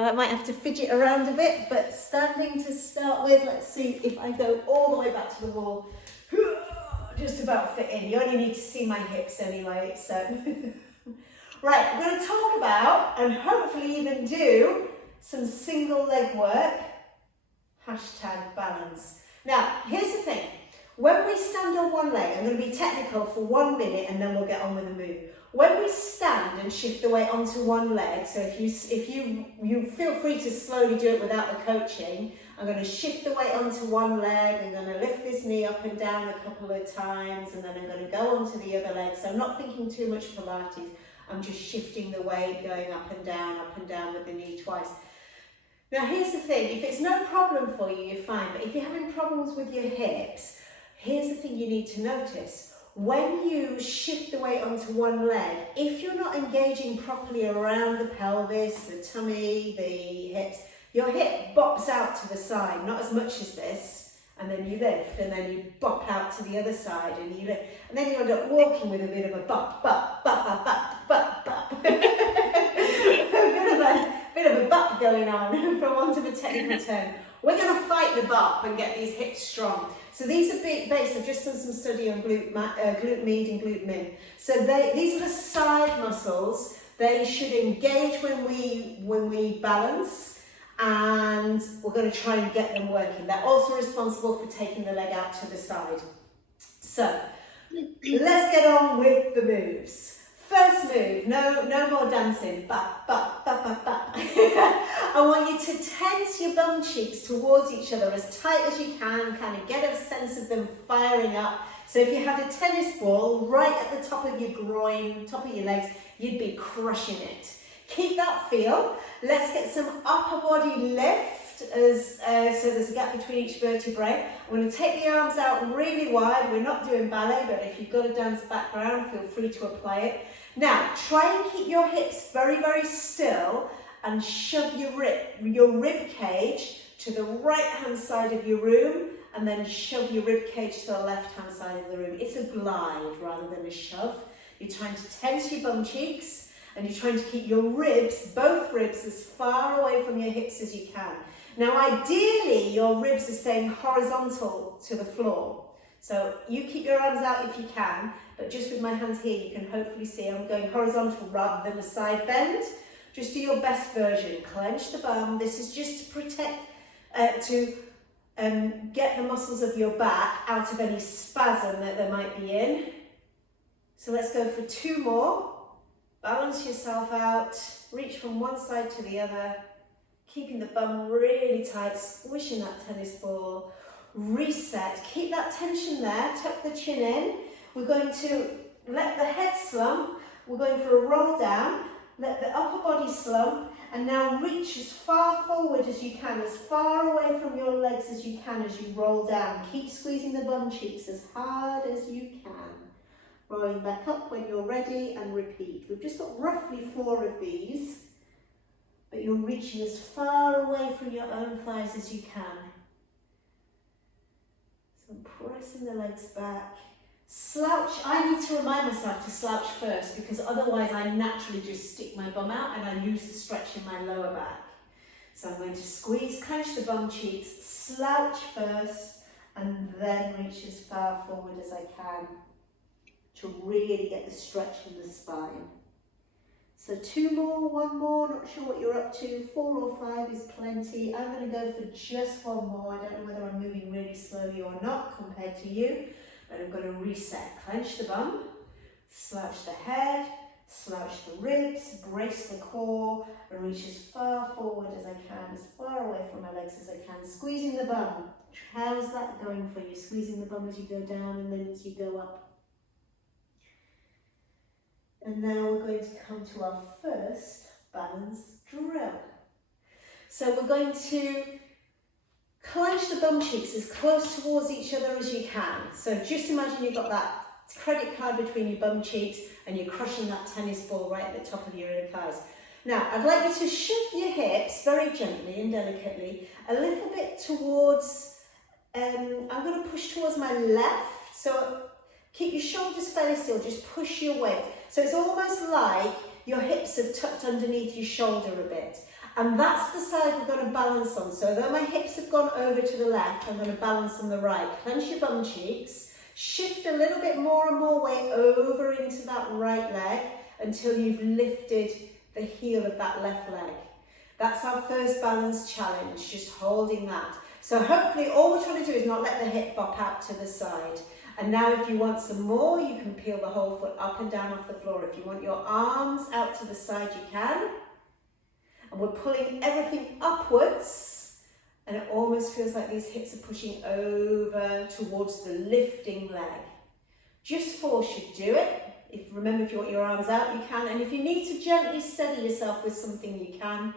Well, I might have to fidget around a bit, but standing to start with. Let's see if I go all the way back to the wall. Just about fit in. You only need to see my hips anyway, so. Right, I'm going to talk about, and hopefully even do, some single leg work. Hashtag balance. Now, here's the thing. When we stand on one leg, I'm going to be technical for 1 minute and then we'll get on with the move. When we stand and shift the weight onto one leg, so if you feel free to slowly do it without the coaching. I'm going to shift the weight onto one leg, I'm going to lift this knee up and down a couple of times, and then I'm going to go onto the other leg. So I'm not thinking too much Pilates, I'm just shifting the weight, going up and down with the knee twice. Now here's the thing, if it's no problem for you, you're fine, but if you're having problems with your hips, here's the thing you need to notice. When you shift the weight onto one leg, if you're not engaging properly around the pelvis, the tummy, the hips, your hip bops out to the side, not as much as this, and then you lift, and then you bop out to the other side, and you lift, and then you end up walking with a bit of a bop, bop, bop, bop, bop, bop, bop. a bit of a bop going on, for want of a technical term. We're going to fight the bop and get these hips strong. So these are based, I've just done some study on glute med and glute min. So these are the side muscles. They should engage when we balance, and we're going to try and get them working. They're also responsible for taking the leg out to the side. So let's get on with the moves. First move, no more dancing. Bap, bap, bap, bap, bap. I want you to tense your bum cheeks towards each other as tight as you can, kind of get a sense of them firing up. So if you had a tennis ball right at the top of your groin, top of your legs, you'd be crushing it. Keep that feel. Let's get some upper body lift, so there's a gap between each vertebrae. I'm going to take the arms out really wide. We're not doing ballet, but if you've got a dance background, feel free to apply it. Now, try and keep your hips very, very still and shove your rib cage to the right-hand side of your room, and then shove your rib cage to the left-hand side of the room. It's a glide rather than a shove. You're trying to tense your bum cheeks, and you're trying to keep your ribs, both ribs, as far away from your hips as you can. Now, ideally, your ribs are staying horizontal to the floor. So you keep your arms out if you can, but just with my hands here, you can hopefully see I'm going horizontal rather than a side bend. Just do your best version. Clench the bum. This is just to protect, get the muscles of your back out of any spasm that there might be in. So let's go for 2 more. Balance yourself out. Reach from one side to the other. Keeping the bum really tight, squishing that tennis ball. Reset. Keep that tension there. Tuck the chin in. We're going to let the head slump. We're going for a roll down. Let the upper body slump, and now reach as far forward as you can, as far away from your legs as you can as you roll down. Keep squeezing the bum cheeks as hard as you can. Rolling back up when you're ready, and repeat. We've just got roughly 4 of these, but you're reaching as far away from your own thighs as you can. So I'm pressing the legs back. Slouch, I need to remind myself to slouch first, because otherwise I naturally just stick my bum out and I lose the stretch in my lower back. So I'm going to squeeze, clench the bum cheeks, slouch first, and then reach as far forward as I can to really get the stretch in the spine. So 2 more, 1 more, not sure what you're up to, 4 or 5 is plenty. I'm going to go for just 1 more. I don't know whether I'm moving really slowly or not compared to you. But I'm going to reset. Clench the bum, slouch the head, slouch the ribs, brace the core, and reach as far forward as I can, as far away from my legs as I can. Squeezing the bum. How's that going for you? Squeezing the bum as you go down and then as you go up. And now we're going to come to our first balance drill. So we're going to clench the bum cheeks as close towards each other as you can. So just imagine you've got that credit card between your bum cheeks and you're crushing that tennis ball right at the top of your inner thighs. Now, I'd like you to shift your hips very gently and delicately a little bit towards, I'm going to push towards my left. So keep your shoulders fairly still, just push your weight. So it's almost like your hips have tucked underneath your shoulder a bit. And that's the side we're going to balance on. So though my hips have gone over to the left, I'm going to balance on the right. Clench your bum cheeks. Shift a little bit more and more weight over into that right leg until you've lifted the heel of that left leg. That's our first balance challenge, just holding that. So hopefully all we're trying to do is not let the hip bop out to the side. And now if you want some more, you can peel the whole foot up and down off the floor. If you want your arms out to the side, you can. And we're pulling everything upwards. And it almost feels like these hips are pushing over towards the lifting leg. Just force you do it. Remember, if you want your arms out, you can. And if you need to gently steady yourself with something, you can.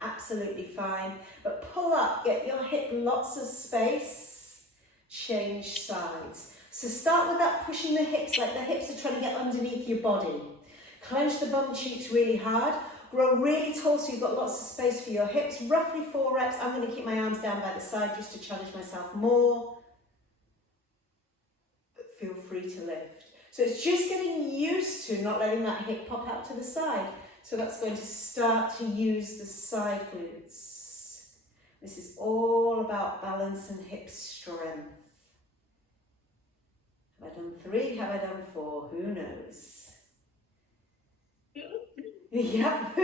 Absolutely fine. But pull up, get your hip lots of space. Change sides. So start with that, pushing the hips, like the hips are trying to get underneath your body. Clench the bum cheeks really hard. Grow really tall so you've got lots of space for your hips. Roughly 4 reps. I'm going to keep my arms down by the side just to challenge myself more. But feel free to lift. So it's just getting used to not letting that hip pop out to the side. So that's going to start to use the side glutes. This is all about balance and hip strength. Have I done 3? Have I done 4? Who knows? Yep.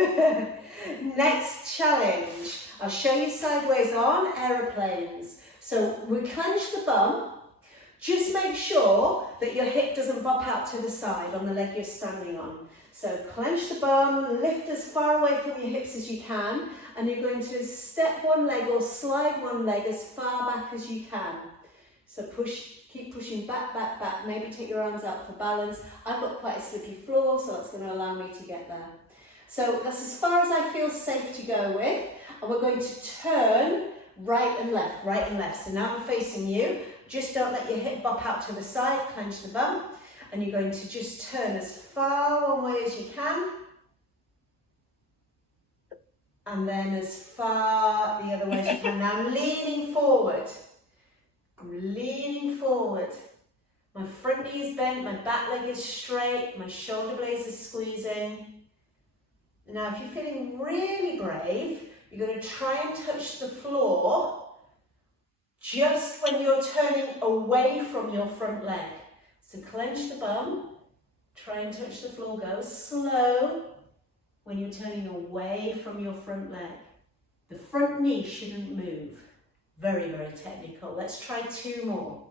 Next challenge. I'll show you sideways on aeroplanes. So we clench the bum. Just make sure that your hip doesn't bop out to the side on the leg you're standing on. So clench the bum, lift as far away from your hips as you can, and you're going to step one leg or slide one leg as far back as you can. So keep pushing back, back, back. Maybe take your arms out for balance. I've got quite a slippy floor, so that's going to allow me to get there. So that's as far as I feel safe to go with. And we're going to turn right and left, right and left. So now I'm facing you. Just don't let your hip bop out to the side, clench the bum. And you're going to just turn as far one way as you can. And then as far the other way as you can. Now I'm leaning forward. I'm leaning forward. My front knee is bent, my back leg is straight, my shoulder blades are squeezing. Now if you're feeling really brave, you're going to try and touch the floor just when you're turning away from your front leg. So clench the bum, try and touch the floor, go slow when you're turning away from your front leg. The front knee shouldn't move. Very, very technical. Let's try 2 more.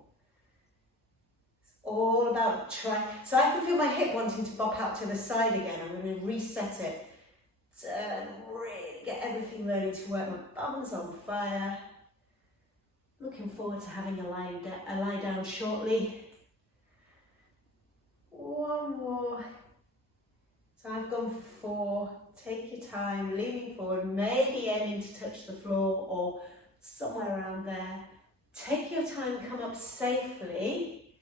It's all about try. So I can feel my hip wanting to bop out to the side again. I'm going to reset it. Turn, really get everything learning to work. My bum's on fire. Looking forward to having a lie down shortly. 1 more. So I've gone for 4. Take your time, leaning forward, maybe aiming to touch the floor or somewhere around there. Take your time, come up safely.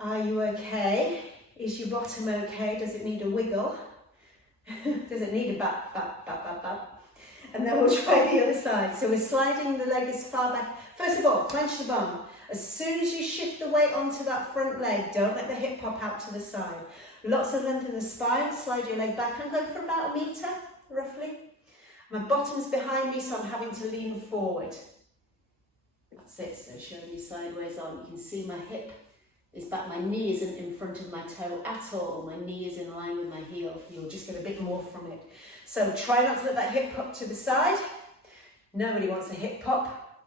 Are you okay? Is your bottom okay? Does it need a wiggle? Does it need a bap, bap, bap, bap, bap? And then we'll try the other side. So we're sliding the leg as far back. First of all, clench the bum. As soon as you shift the weight onto that front leg, don't let the hip pop out to the side. Lots of length in the spine, slide your leg back. I'm going for about 1 metre, roughly. My bottom's behind me, so I'm having to lean forward. That's it, so showing you sideways on. You can see my hip is back, my knee isn't in front of my toe at all. My knee is in line with my heel. You'll just get a bit more from it. So try not to let that hip pop to the side. Nobody wants a hip pop.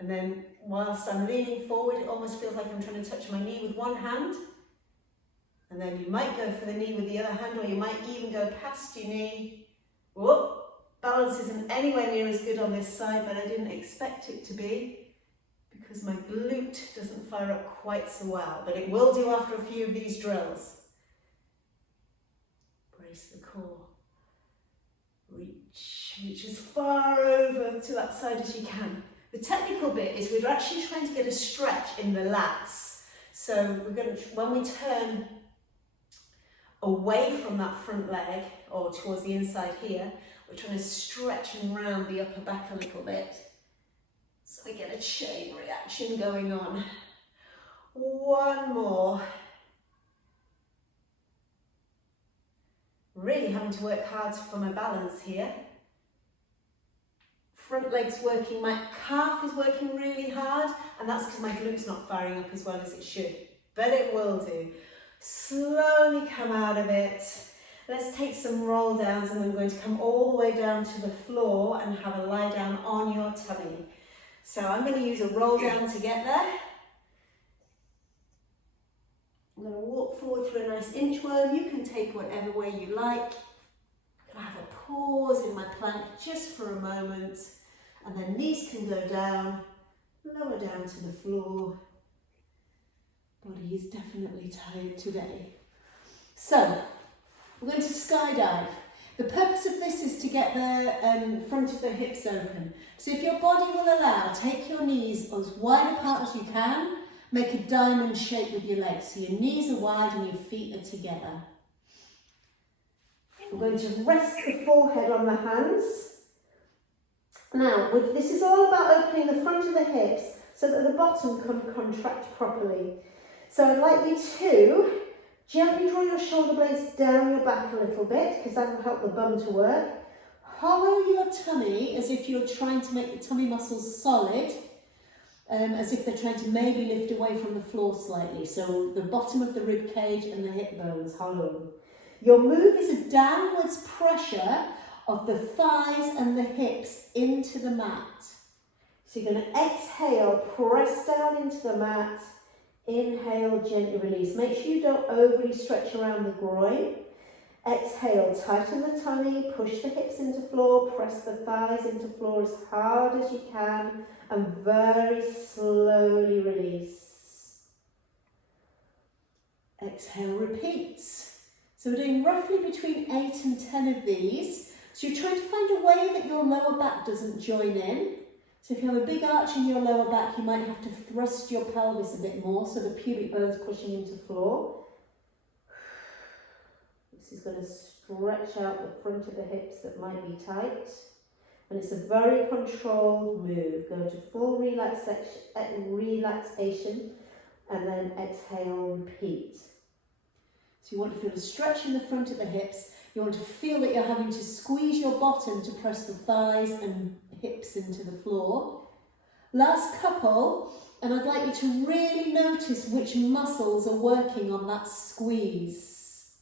And then whilst I'm leaning forward, it almost feels like I'm trying to touch my knee with one hand. And then you might go for the knee with the other hand, or you might even go past your knee. Whoop. Balance isn't anywhere near as good on this side, but I didn't expect it to be because my glute doesn't fire up quite so well, but it will do after a few of these drills. Brace the core. Reach as far over to that side as you can. The technical bit is we're actually trying to get a stretch in the lats. So we're going to, when we turn away from that front leg or towards the inside here, we're trying to stretch and round the upper back a little bit. So we get a chain reaction going on. 1 more. Really having to work hard for my balance here. front leg's working, my calf is working really hard, and that's because my glute's not firing up as well as it should, but it will do. Slowly come out of it. Let's take some roll downs, and then we're going to come all the way down to the floor and have a lie down on your tummy. So I'm going to use a roll down to get there. I'm going to walk forward through a nice inchworm. You can take whatever way you like. I have a pause in my plank just for a moment, and then knees can go down, lower down to the floor. Body is definitely tired today. So, we're going to skydive. The purpose of this is to get the front of the hips open. So if your body will allow, take your knees as wide apart as you can, make a diamond shape with your legs. So your knees are wide and your feet are together. We're going to rest the forehead on the hands. Now, this is all about opening the front of the hips so that the bottom can contract properly. So I'd like you to gently draw your shoulder blades down your back a little bit, because that will help the bum to work. Hollow your tummy as if you're trying to make the tummy muscles solid, as if they're trying to maybe lift away from the floor slightly. So the bottom of the rib cage and the hip bones hollow. Your move is a downwards pressure of the thighs and the hips into the mat. So you're going to exhale, press down into the mat. Inhale, gently release. Make sure you don't overly stretch around the groin. Exhale, tighten the tummy, push the hips into floor, press the thighs into floor as hard as you can, and very slowly release. Exhale, repeat. So we're doing roughly between 8 and 10 of these. So you're trying to find a way that your lower back doesn't join in. So if you have a big arch in your lower back, you might have to thrust your pelvis a bit more, so the pubic bone's pushing into floor. This is going to stretch out the front of the hips that might be tight. And it's a very controlled move. Go to full relaxation, and then exhale, repeat. So you want to feel a stretch in the front of the hips. You want to feel that you're having to squeeze your bottom to press the thighs and hips into the floor. Last couple, and I'd like you to really notice which muscles are working on that squeeze.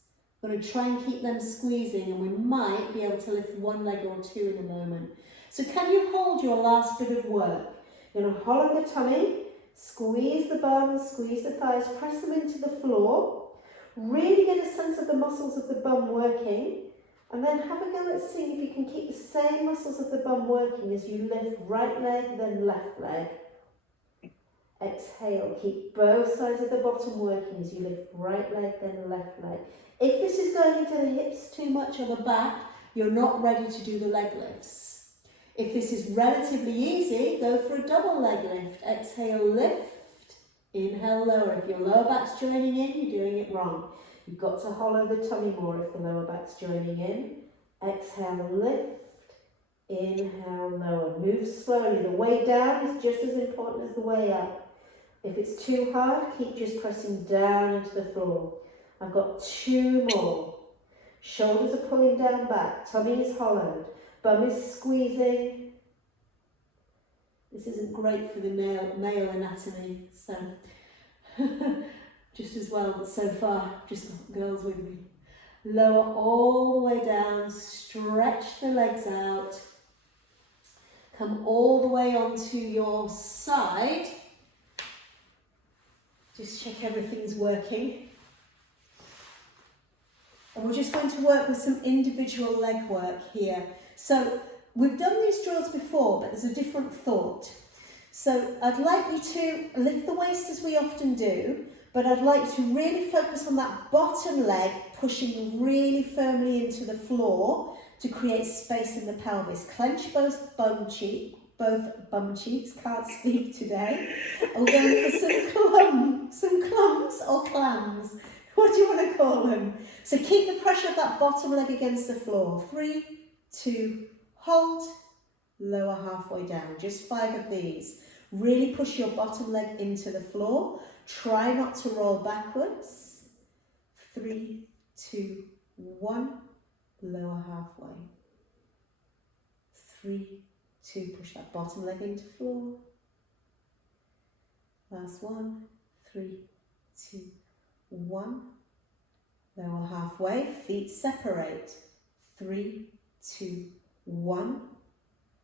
I'm going to try and keep them squeezing, and we might be able to lift one leg or two in a moment. So can you hold your last bit of work? You're going to hollow the tummy, squeeze the bum, squeeze the thighs, press them into the floor. Really get a sense of the muscles of the bum working, and then have a go at seeing if you can keep the same muscles of the bum working as you lift right leg, then left leg. Exhale, keep both sides of the bottom working as you lift right leg, then left leg. If this is going into the hips too much or the back, you're not ready to do the leg lifts. If this is relatively easy, go for a double leg lift. Exhale, lift. Inhale, lower. If your lower back's joining in, you're doing it wrong. You've got to hollow the tummy more if the lower back's joining in. Exhale, lift. Inhale, lower. Move slowly. The way down is just as important as the way up. If it's too hard, keep just pressing down into the floor. I've got 2 more. Shoulders are pulling down back. Tummy is hollowed. Bum is squeezing. This isn't great for the male anatomy, so just as well so far, just girls with me. Lower all the way down, stretch the legs out, come all the way onto your side. Just check everything's working. And we're just going to work with some individual leg work here. So we've done these drills before, but there's a different thought. So I'd like you to lift the waist as we often do, but I'd like you to really focus on that bottom leg, pushing really firmly into the floor to create space in the pelvis. Clench both bum cheeks, can't speak today. I'm going for some clumps or clams. What do you want to call them? So keep the pressure of that bottom leg against the floor. 3, 2, hold, lower halfway down. Just 5 of these. Really push your bottom leg into the floor. Try not to roll backwards. 3, 2, 1, lower halfway. 3, 2, push that bottom leg into floor. Last 1, 3, 2, 1. Lower halfway, feet separate. 3, 2, 1.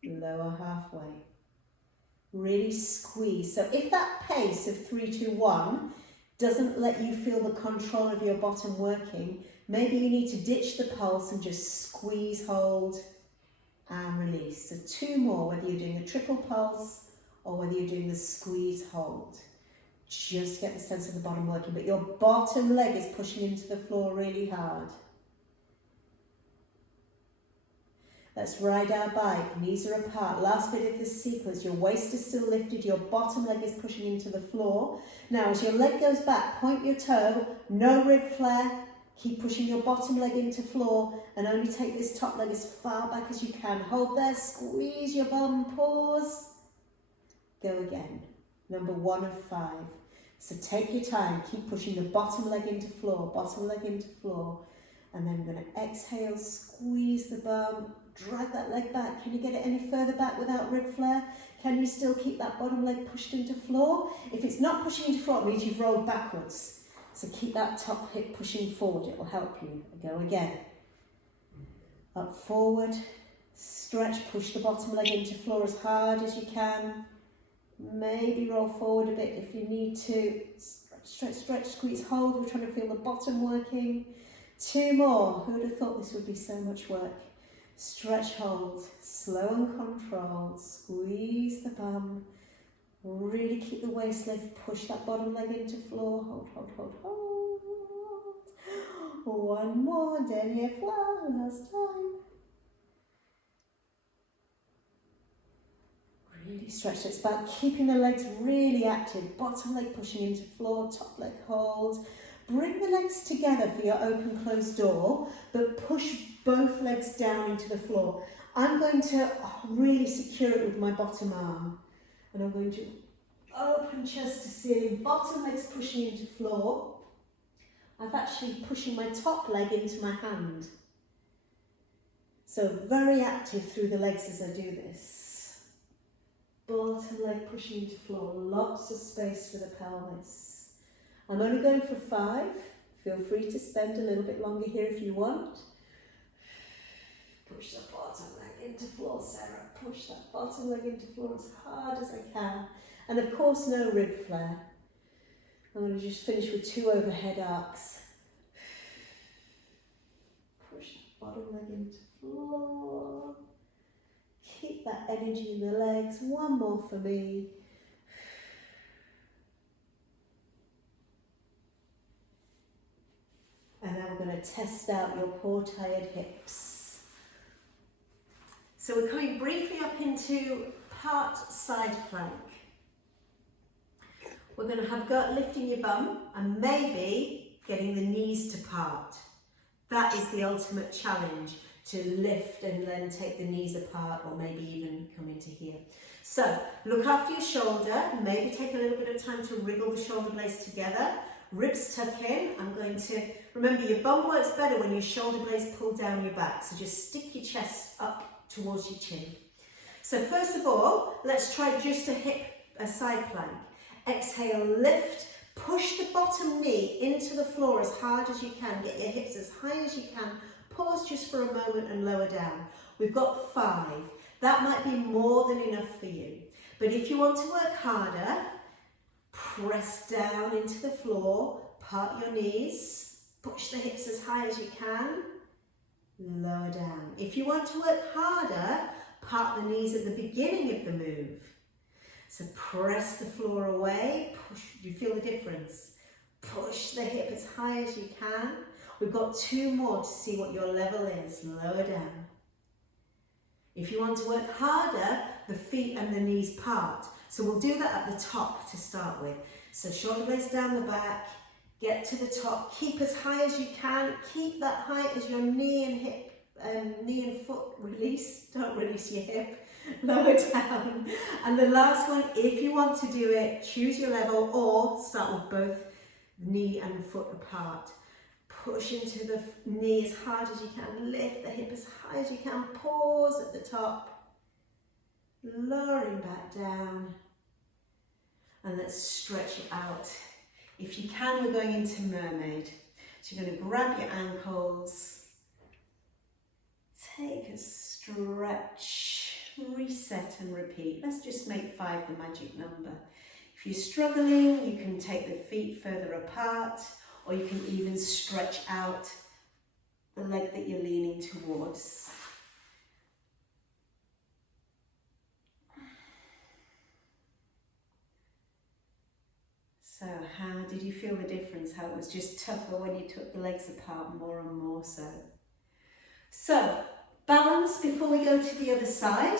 Lower halfway. Really squeeze. So if that pace of 3, 2, 1 doesn't let you feel the control of your bottom working, maybe you need to ditch the pulse and just squeeze, hold and release. So 2 more, whether you're doing the triple pulse or whether you're doing the squeeze, hold. Just get the sense of the bottom working, but your bottom leg is pushing into the floor really hard. Let's ride our bike, knees are apart. Last bit of this sequence, your waist is still lifted, your bottom leg is pushing into the floor. Now as your leg goes back, point your toe, no rib flare, keep pushing your bottom leg into floor and only take this top leg as far back as you can. Hold there, squeeze your bum, pause. Go again, number 1 of 5. So take your time, keep pushing the bottom leg into floor, bottom leg into floor. And then we're going to exhale, squeeze the bum, drag that leg back. Can you get it any further back without rib flare? Can you still keep that bottom leg pushed into floor? If it's not pushing into floor, it means you've rolled backwards. So keep that top hip pushing forward, it will help you. Go again. Up, forward, stretch, push the bottom leg into floor as hard as you can. Maybe roll forward a bit if you need to. Stretch, stretch, stretch, squeeze, hold. We're trying to feel the bottom working. 2 more. Who would have thought this would be so much work? Stretch, hold, slow and controlled. Squeeze the bum. Really keep the waist lift. Push that bottom leg into floor. Hold, hold, hold, hold. 1 more. Dernier fois. Last time. Really stretch. So it's about keeping the legs really active. Bottom leg pushing into floor. Top leg hold. Bring the legs together for your open closed door, but push both legs down into the floor. I'm going to really secure it with my bottom arm. And I'm going to open chest to ceiling, bottom legs pushing into floor. I'm actually pushing my top leg into my hand. So very active through the legs as I do this. Bottom leg pushing into floor, lots of space for the pelvis. I'm only going for 5. Feel free to spend a little bit longer here if you want. Push the bottom leg into floor, Sarah. Push that bottom leg into floor as hard as I can. And of course, no rib flare. I'm going to just finish with 2 overhead arcs. Push that bottom leg into floor. Keep that energy in the legs. 1 more for me. And now we're going to test out your poor tired hips. So we're coming briefly up into part side plank. We're going to have a go at lifting your bum and maybe getting the knees to part. That is the ultimate challenge, to lift and then take the knees apart, or maybe even come into here. So look after your shoulder, maybe take a little bit of time to wriggle the shoulder blades together. Ribs tuck in. I'm going to, remember your bum works better when your shoulder blades pull down your back. So just stick your chest up towards your chin. So first of all, let's try just a side plank. Exhale, lift, push the bottom knee into the floor as hard as you can. Get your hips as high as you can. Pause just for a moment and lower down. We've got 5. That might be more than enough for you. But if you want to work harder, press down into the floor, part your knees, push the hips as high as you can, lower down. If you want to work harder, part the knees at the beginning of the move. So press the floor away, push, do you feel the difference? Push the hip as high as you can. We've got 2 more to see what your level is, lower down. If you want to work harder, the feet and the knees part. So we'll do that at the top to start with. So shoulder blades down the back, get to the top, keep as high as you can, keep that height as your knee and hip, knee and foot release. Don't release your hip, lower down. And the last one, if you want to do it, choose your level or start with both knee and foot apart. Push into the knee as hard as you can, lift the hip as high as you can, pause at the top. lowering back down, and let's stretch it out. If you can, we're going into mermaid. So you're going to grab your ankles, take a stretch, reset and repeat. Let's just make 5 the magic number. If you're struggling, you can take the feet further apart, or you can even stretch out the leg that you're leaning towards. So how did you feel the difference? How it was just tougher when you took the legs apart more and more so? So, balance before we go to the other side.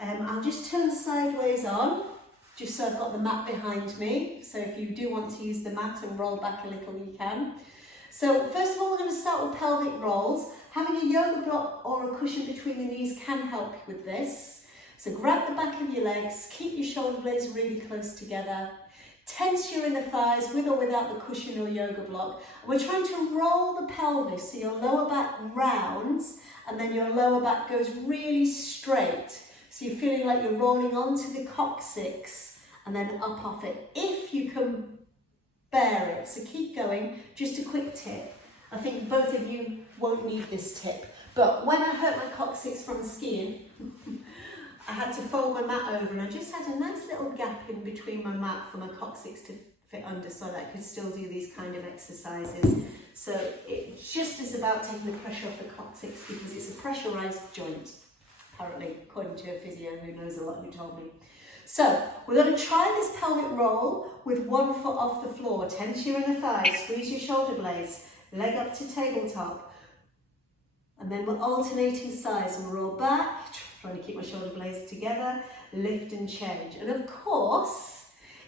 I'll just turn sideways on, just so I've got the mat behind me. So if you do want to use the mat and roll back a little, you can. So first of all, we're going to start with pelvic rolls. Having a yoga block or a cushion between the knees can help you with this. So grab the back of your legs, keep your shoulder blades really close together. Tense your inner thighs with or without the cushion or yoga block. We're trying to roll the pelvis so your lower back rounds and then your lower back goes really straight. So you're feeling like you're rolling onto the coccyx and then up off it, if you can bear it. So keep going. Just a quick tip. I think both of you won't need this tip, but when I hurt my coccyx from skiing, I had to fold my mat over and I just had a nice little gap in between my mat for my coccyx to fit under so that I could still do these kind of exercises. So it just is about taking the pressure off the coccyx because it's a pressurised joint, apparently, according to a physio who knows a lot, who told me. So we're going to try this pelvic roll with one foot off the floor. Tense your inner thighs, squeeze your shoulder blades, leg up to tabletop. And then we're alternating sides and roll back, trying to keep my shoulder blades together, lift and change. And of course,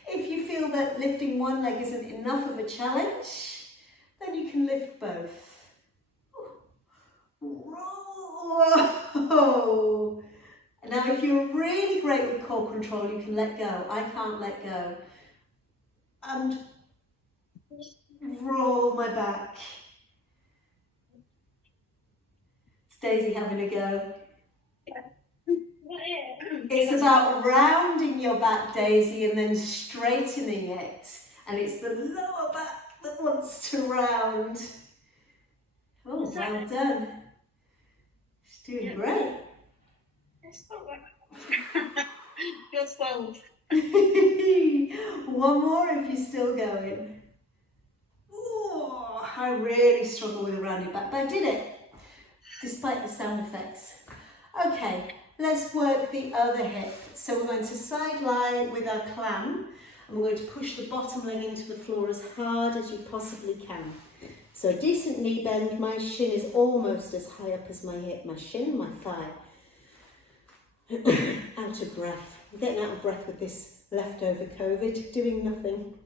if you feel that lifting one leg isn't enough of a challenge, then you can lift both. Whoa. Now, if you're really great with core control, you can let go. I can't let go. And roll my back. It's Daisy having a go. It's about rounding your back, Daisy, and then straightening it. And it's the lower back that wants to round. Oh, well done. She's doing great. Just 12. One more if you're still going. Oh, I really struggle with a rounded back, but I did it, despite the sound effects. Okay, let's work the other hip. So we're going to side lie with our clam, and we're going to push the bottom leg into the floor as hard as you possibly can. So a decent knee bend. My shin is almost as high up as my hip, my shin, my thigh. Out of breath. I'm getting out of breath with this leftover COVID, doing nothing.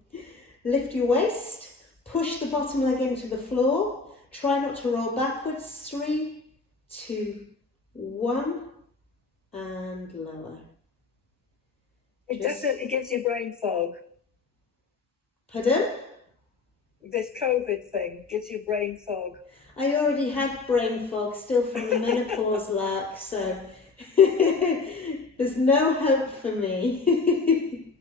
Lift your waist, push the bottom leg into the floor, try not to roll backwards. 3, 2, 1, and lower. It definitely gives you brain fog. Pardon? This COVID thing gives you brain fog. I already had brain fog, still from the menopause lack, so there's no hope for me.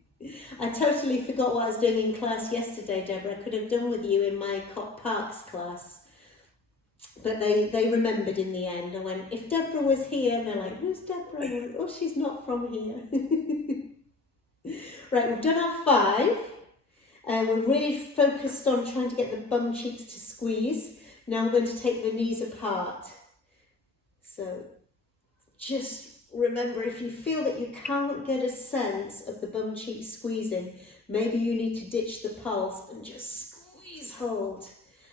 I totally forgot what I was doing in class yesterday, Deborah. I could have done with you in my Cop Parks class. But they remembered in the end. I went, if Deborah was here, and they're like, who's Deborah? I went, oh, she's not from here. Right, we've done our 5. We're really focused on trying to get the bum cheeks to squeeze. Now I'm going to take the knees apart. So just remember, if you feel that you can't get a sense of the bum cheek squeezing, maybe you need to ditch the pulse and just squeeze hold.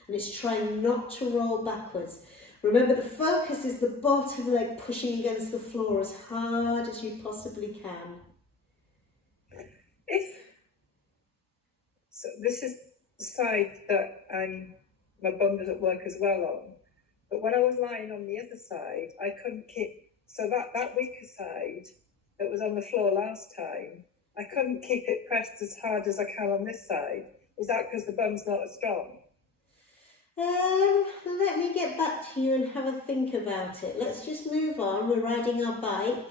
And it's trying not to roll backwards. Remember, the focus is the bottom leg pushing against the floor as hard as you possibly can. So this is the side that my bum doesn't work as well on. But when I was lying on the other side, I couldn't keep, so that weaker side that was on the floor last time, I couldn't keep it pressed as hard as I can on this side. Is that because the bum's not as strong? Let me get back to you and have a think about it. Let's just move on. We're riding our bike.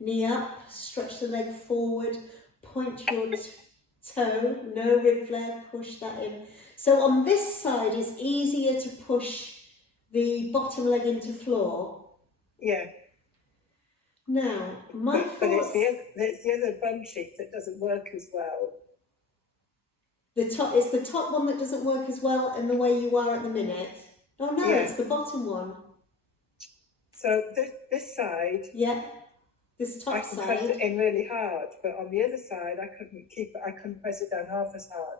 Knee up, stretch the leg forward, point your toe, no rib flare, push that in. So on this side, it's easier to push the bottom leg into floor. Yeah. Now, my thoughts... But it's the other bum cheek that doesn't work as well. It's the top one that doesn't work as well in the way you are at the minute. Oh no, Yeah. it's the bottom one. So this side... Yeah. This top I can side. press it in really hard, but on the other side, I couldn't press it down half as hard,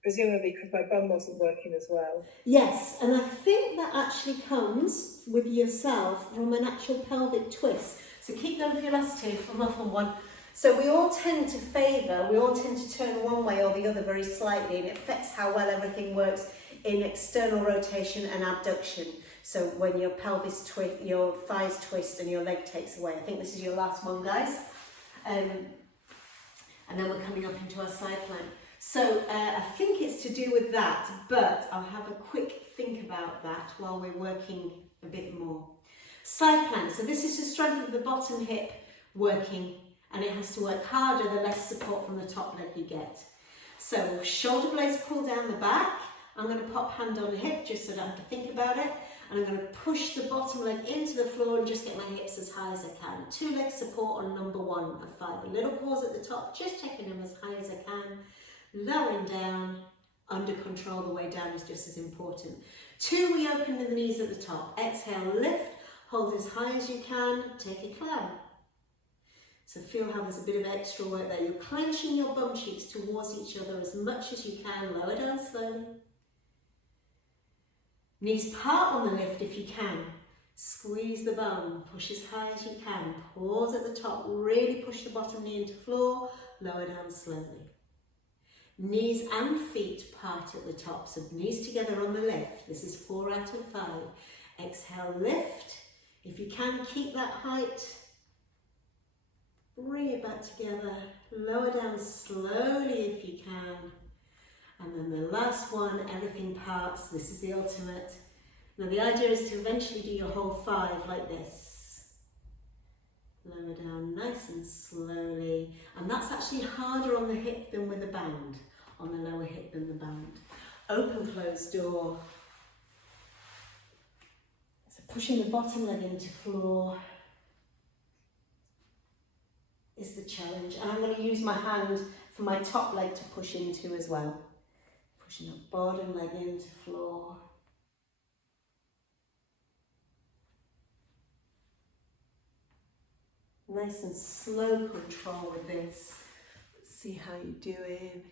presumably because my bum wasn't working as well. Yes, and I think that actually comes with yourself from an actual pelvic twist. So keep going for your last two, from off on one. So we all tend to turn one way or the other very slightly, and it affects how well everything works in external rotation and abduction. So when your pelvis twist, your thighs twist and your leg takes away. I think this is your last one, guys. And then we're coming up into our side plank. So I think it's to do with that, but I'll have a quick think about that while we're working a bit more. Side plank, so this is to strengthen the bottom hip working, and it has to work harder the less support from the top leg you get. So shoulder blades pull down the back. I'm going to pop hand on hip just so I don't have to think about it. And I'm going to push the bottom leg into the floor and just get my hips as high as I can. 2 leg support on number 1 of 5. A little pause at the top, just taking them as high as I can. Lowering down, under control, the way down is just as important. 2, we open the knees at the top. Exhale, lift, hold as high as you can, take a climb. So feel how there's a bit of extra work there. You're clenching your bum cheeks towards each other as much as you can. Lower down slowly. Knees part on the lift if you can. Squeeze the bum, push as high as you can. Pause at the top, really push the bottom knee into floor. Lower down slowly. Knees and feet part at the top, so knees together on the lift. This is 4 out of 5. Exhale, lift. If you can, keep that height. Bring it back together. Lower down slowly if you can. And then the last one, everything parts. This is the ultimate. Now the idea is to eventually do your whole 5 like this. Lower down nice and slowly. And that's actually harder on the hip than with a band. On the lower hip than the band. Open, close door. So pushing the bottom leg into floor is the challenge. And I'm going to use my hand for my top leg to push into as well. Pushing the bottom leg into floor. Nice and slow control with this. Let's see how you're doing.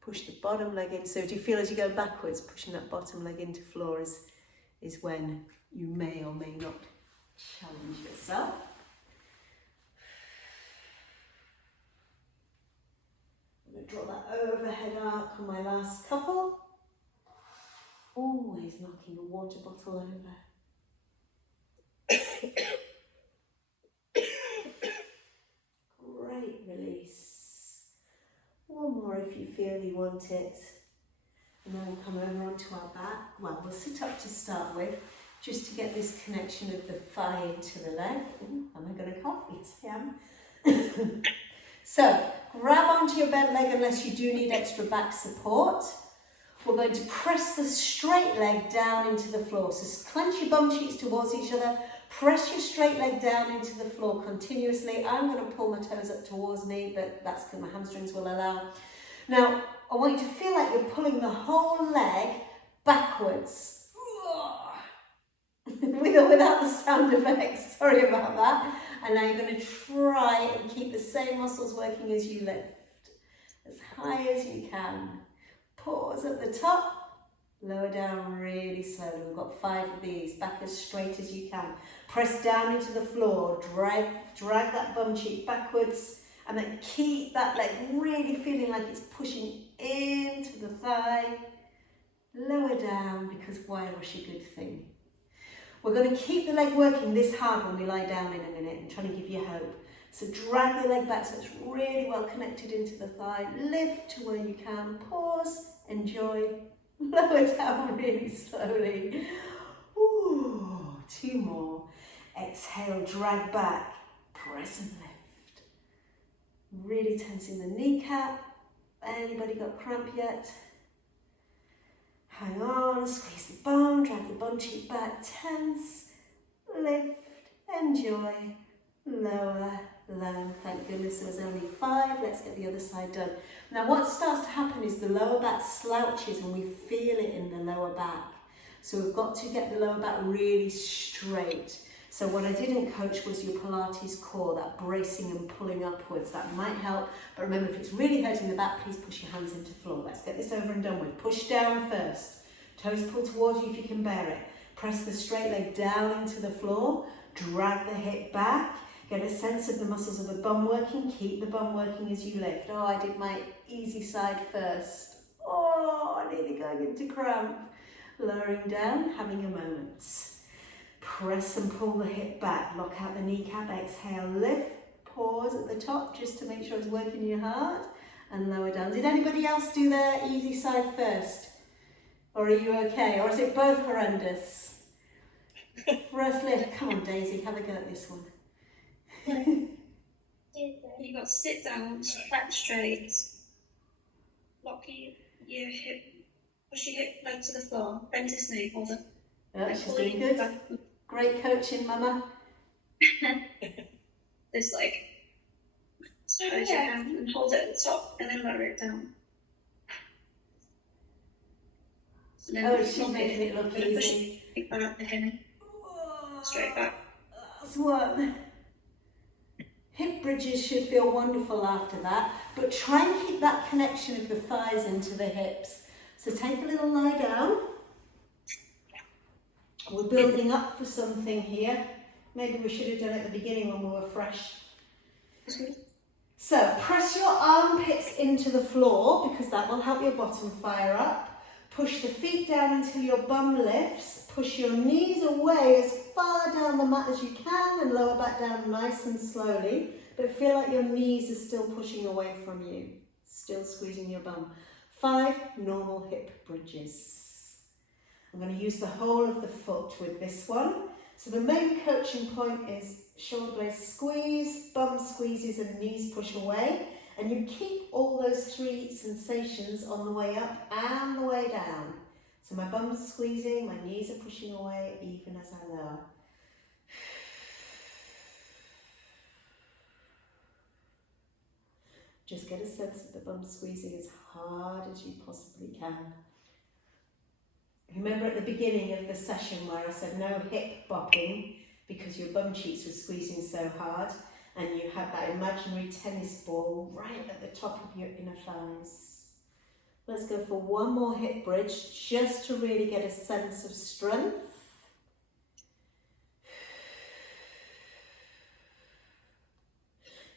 Push the bottom leg in. So do you feel as you go backwards, pushing that bottom leg into floor is when you may or may not challenge yourself. I'm going to draw that overhead arc on my last couple. Always knocking a water bottle over. Great release. One more if you feel you want it. And then we'll come over onto our back. Well, we'll sit up to start with, just to get this connection of the thigh into the leg. Ooh, am I going to cough? Yes, I am. So, grab onto your bent leg unless you do need extra back support. We're going to press the straight leg down into the floor. So clench your bum cheeks towards each other. Press your straight leg down into the floor continuously. I'm going to pull my toes up towards me, but that's because my hamstrings will allow. Now, I want you to feel like you're pulling the whole leg backwards. With or without the sound effects, sorry about that. And now you're going to try and keep the same muscles working as you lift. As high as you can. Pause at the top. Lower down really slowly. We've got 5 of these. Back as straight as you can. Press down into the floor. Drag that bum cheek backwards. And then keep that leg really feeling like it's pushing into the thigh. Lower down, because why rush a good thing? We're going to keep the leg working this hard when we lie down in a minute. I'm trying to give you hope. So drag the leg back so it's really well connected into the thigh. Lift to where you can. Pause. Enjoy. Lower down really slowly. Ooh, 2 more. Exhale, drag back, press and lift. Really tensing the kneecap. Anybody got cramp yet? Hang on, squeeze the bum, drag the bum cheek back, tense, lift, enjoy, lower, low. Thank goodness there was only 5. Let's get the other side done. Now what starts to happen is the lower back slouches and we feel it in the lower back. So we've got to get the lower back really straight. So what I didn't coach was your Pilates core, that bracing and pulling upwards. That might help, but remember, if it's really hurting the back, please push your hands into floor. Let's get this over and done with. Push down first. Toes pull towards you if you can bear it. Press the straight leg down into the floor. Drag the hip back. Get a sense of the muscles of the bum working. Keep the bum working as you lift. Oh, I did my easy side first. Oh, nearly going into cramp. Lowering down, having a moment. Press and pull the hip back, lock out the kneecap, exhale, lift, pause at the top just to make sure it's working your heart, and lower down. Did anybody else do their easy side first? Or are you okay? Or is it both horrendous? First lift, come on Daisy, have a go at this one. You got to sit down, back straight, lock your hip, push your hip leg to the floor, bend his knee, hold it. Oh, she's doing good. Great coaching, Mama. This leg. So your hand and hold it at the top and then lower it down. And then she's making it look easy. Push back again. Straight back. That's one. Hip bridges should feel wonderful after that, but try and keep that connection of the thighs into the hips. So take a little lie down. We're building up for something here. Maybe we should have done it at the beginning when we were fresh. So press your armpits into the floor because that will help your bottom fire up. Push the feet down until your bum lifts. Push your knees away as far down the mat as you can and lower back down nice and slowly. But feel like your knees are still pushing away from you. Still squeezing your bum. 5 normal hip bridges. I'm going to use the whole of the foot with this one. So the main coaching point is shoulder blades squeeze, bum squeezes and knees push away. And you keep all those 3 sensations on the way up and the way down. So my bum's squeezing, my knees are pushing away even as I lower. Just get a sense of the bum squeezing as hard as you possibly can. Remember at the beginning of the session where I said no hip bopping because your bum cheeks were squeezing so hard and you had that imaginary tennis ball right at the top of your inner thighs. Let's go for one more hip bridge just to really get a sense of strength.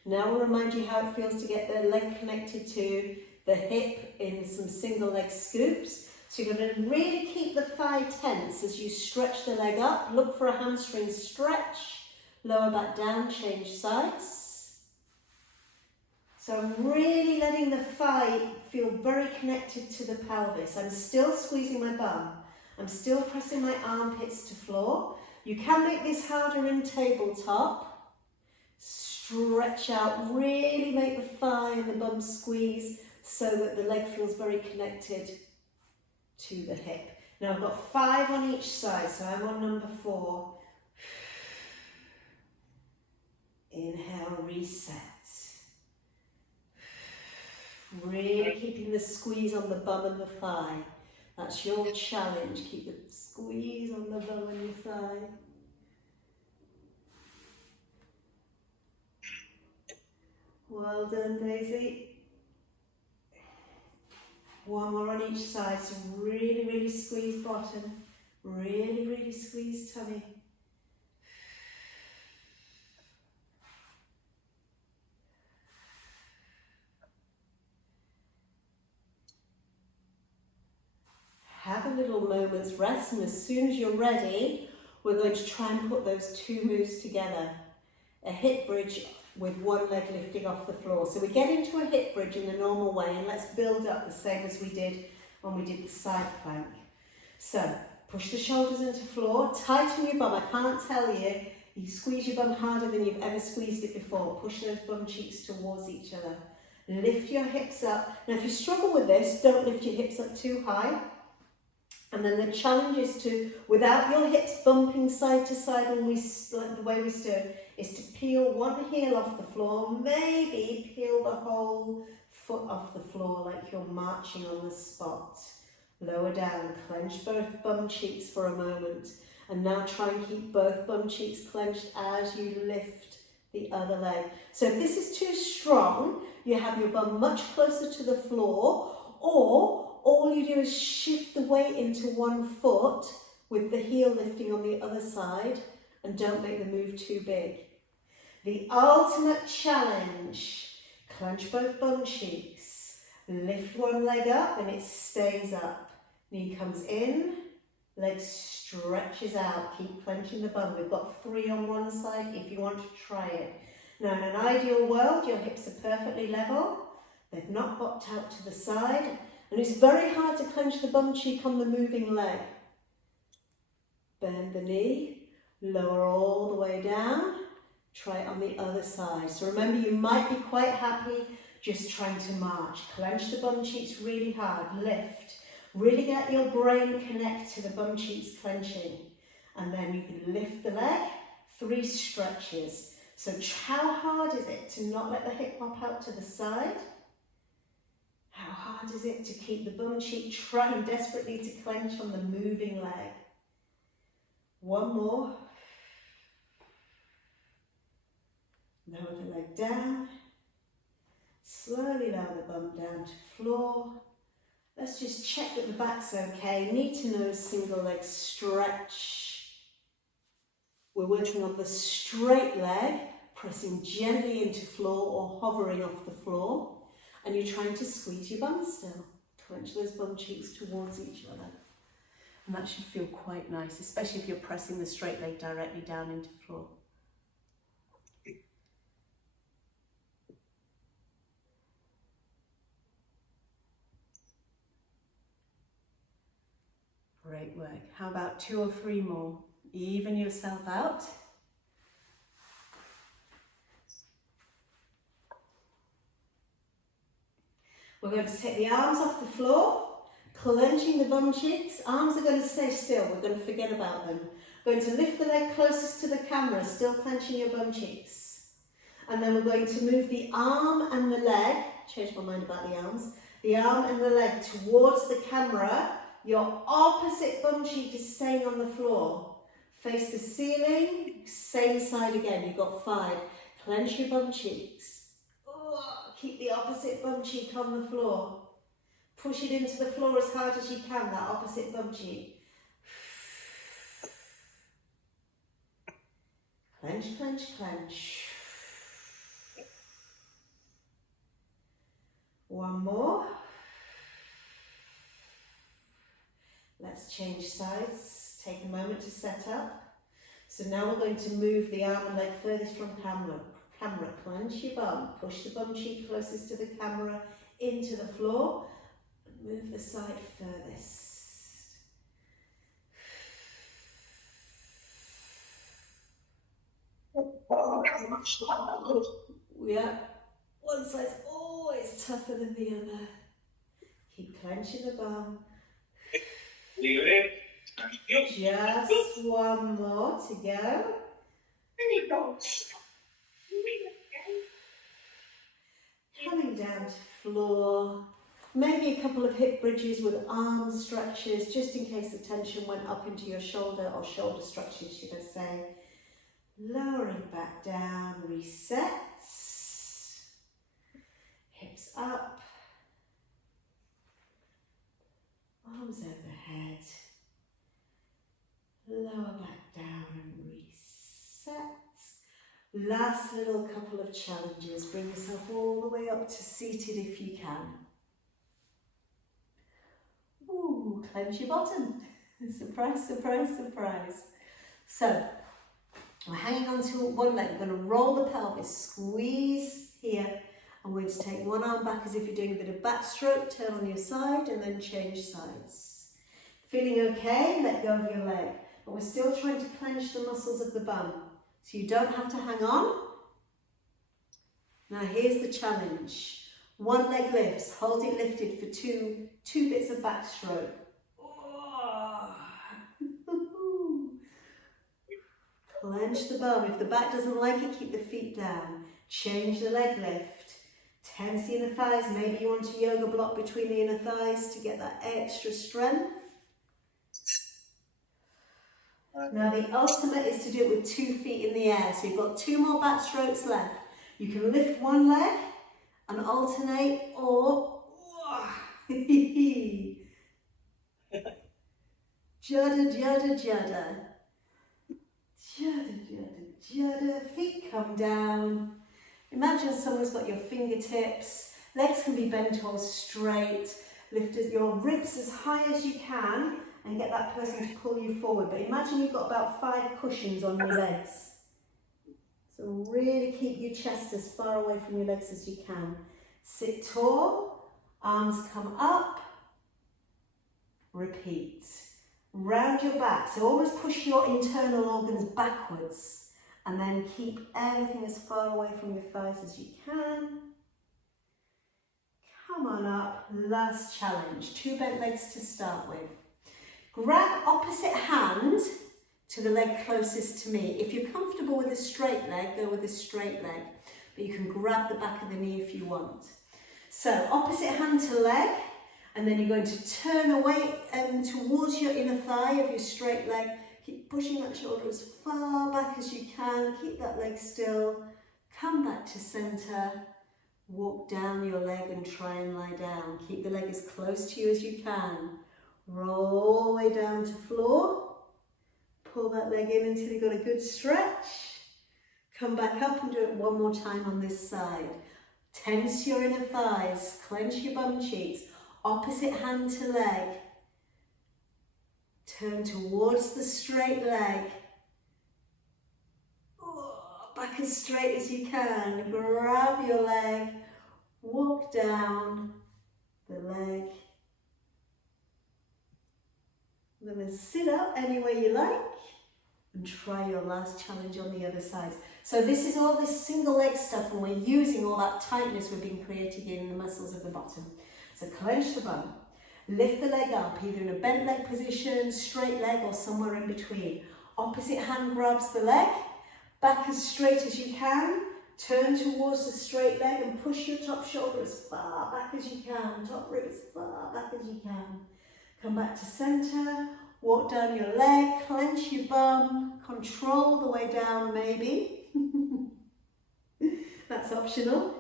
Now I'll remind you how it feels to get the leg connected to the hip in some single leg scoops. So you're going to really keep the thigh tense as you stretch the leg up. Look for a hamstring stretch. Lower back down, change sides. So I'm really letting the thigh feel very connected to the pelvis. I'm still squeezing my bum. I'm still pressing my armpits to floor. You can make this harder in tabletop. Stretch out, really make the thigh and the bum squeeze so that the leg feels very connected to the hip. Now I've got 5 on each side, so I'm on number 4. Inhale, reset. Really keeping the squeeze on the bum and the thigh. That's your challenge. Keep the squeeze on the bum and your thigh. Well done, Daisy. One more on each side, so really, really squeeze bottom. Really, really squeeze tummy. Have a little moment's rest, and as soon as you're ready, we're going to try and put those 2 moves together. A hip bridge with one leg lifting off the floor. So we get into a hip bridge in the normal way, and let's build up the same as we did when we did the side plank. So push the shoulders into floor, tighten your bum. I can't tell you, you squeeze your bum harder than you've ever squeezed it before. Push those bum cheeks towards each other. Lift your hips up. Now if you struggle with this, don't lift your hips up too high. And then the challenge is to, without your hips bumping side to side when like the way we stood, is to peel one heel off the floor, maybe peel the whole foot off the floor like you're marching on the spot. Lower down, clench both bum cheeks for a moment. And now try and keep both bum cheeks clenched as you lift the other leg. So if this is too strong, you have your bum much closer to the floor, or all you do is shift the weight into one foot with the heel lifting on the other side, and don't make the move too big. The ultimate challenge, clench both bum cheeks, lift one leg up and it stays up. Knee comes in, leg stretches out, keep clenching the bum. We've got 3 on one side if you want to try it. Now in an ideal world, your hips are perfectly level, they've not popped out to the side, and it's very hard to clench the bum cheek on the moving leg. Bend the knee, lower all the way down, try it on the other side. So remember, you might be quite happy just trying to march. Clench the bum cheeks really hard, lift. Really get your brain connect to the bum cheeks clenching. And then you can lift the leg, 3 stretches. So how hard is it to not let the hip pop out to the side? How hard is it to keep the bum cheek trying desperately to clench on the moving leg? One more. Lower the leg down. Slowly lower the bum down to floor. Let's just check that the back's okay. Knee to nose, single leg stretch. We're working on the straight leg, pressing gently into floor or hovering off the floor. And you're trying to squeeze your bum still. Clench those bum cheeks towards each other. And that should feel quite nice, especially if you're pressing the straight leg directly down into floor. Great work. How about 2 or 3 more? Even yourself out. We're going to take the arms off the floor, clenching the bum cheeks. Arms are going to stay still. We're going to forget about them. We're going to lift the leg closest to the camera, still clenching your bum cheeks. And then we're going to move the arm and the leg, change my mind about the arms, the arm and the leg towards the camera. Your opposite bum cheek is staying on the floor. Face the ceiling, same side again. You've got 5. Clench your bum cheeks. Keep the opposite bum cheek on the floor. Push it into the floor as hard as you can, that opposite bum cheek. Clench, clench, clench. One more. Let's change sides. Take a moment to set up. So now we're going to move the arm and leg furthest from camera. Clench your bum, push the bum cheek closest to the camera into the floor, and move the side furthest. Yeah, one side's always tougher than the other. Keep clenching the bum. Just one more to go. Coming down to floor, maybe a couple of hip bridges with arm stretches, just in case the tension went up into your shoulder, or shoulder stretches, should I say. Lowering back down, resets, hips up, arms overhead, lower back down and reset. Last little couple of challenges. Bring yourself all the way up to seated if you can. Ooh, clench your bottom. Surprise, surprise, surprise. So, we're hanging on to one leg. We're going to roll the pelvis, squeeze here, And we're going to take one arm back as if you're doing a bit of backstroke, turn on your side and then change sides. Feeling okay? Let go of your leg. But we're still trying to clench the muscles of the bum. So you don't have to hang on. Now here's the challenge. One leg lifts, hold it lifted for two bits of backstroke. Clench the bum. If the back doesn't like it, keep the feet down. Change the leg lift. Tense the inner thighs. Maybe you want a yoga block between the inner thighs to get that extra strength. Now the ultimate is to do it with 2 feet in the air. So you've got 2 more back strokes left. You can lift one leg and alternate, or judda, judda, judda. Judda, judda, judda. Feet come down. Imagine someone's got your fingertips. Legs can be bent or straight. Lift your ribs as high as you can and get that person to pull you forward. But imagine you've got about 5 cushions on your legs. So really keep your chest as far away from your legs as you can. Sit tall, arms come up, repeat. Round your back, so always push your internal organs backwards and then keep everything as far away from your thighs as you can. Come on up, last challenge, 2 bent legs to start with. Grab opposite hand to the leg closest to me. If you're comfortable with a straight leg, go with a straight leg, but you can grab the back of the knee if you want. So opposite hand to leg, and then you're going to turn away towards your inner thigh of your straight leg. Keep pushing that shoulder as far back as you can. Keep that leg still. Come back to center. Walk down your leg and try and lie down. Keep the leg as close to you as you can. Roll all the way down to floor. Pull that leg in until you've got a good stretch. Come back up and do it one more time on this side. Tense your inner thighs. Clench your bum cheeks. Opposite hand to leg. Turn towards the straight leg. Back as straight as you can. Grab your leg. Walk down the leg. Then sit up any way you like and try your last challenge on the other side. So this is all this single leg stuff, and we're using all that tightness we've been creating in the muscles of the bottom. So clench the bum, lift the leg up, either in a bent leg position, straight leg, or somewhere in between. Opposite hand grabs the leg, back as straight as you can, turn towards the straight leg and push your top shoulder as far back as you can, top rib as far back as you can. Come back to center, walk down your leg, clench your bum, control the way down maybe. That's optional.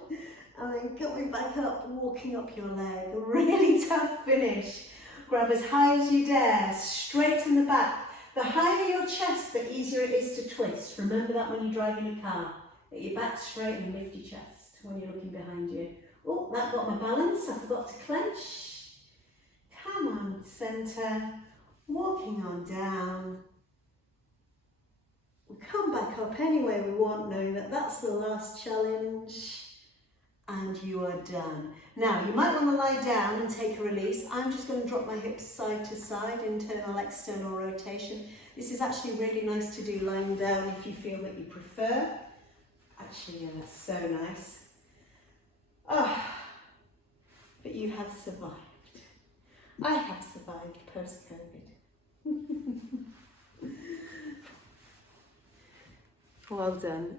And then going back up, walking up your leg. A really tough finish. Grab as high as you dare, straighten the back. The higher your chest, the easier it is to twist. Remember that when you're driving a car. Get your back straight and lift your chest when you're looking behind you. Oh, that got my balance. I forgot to clench. Come on, center. Walking on down. We'll come back up any way we want, knowing that that's the last challenge. And you are done. Now, you might want to lie down and take a release. I'm just going to drop my hips side to side, internal, external rotation. This is actually really nice to do lying down if you feel that you prefer. Actually, yeah, that's so nice. Ah, but you have survived. I have survived post-COVID. Well done.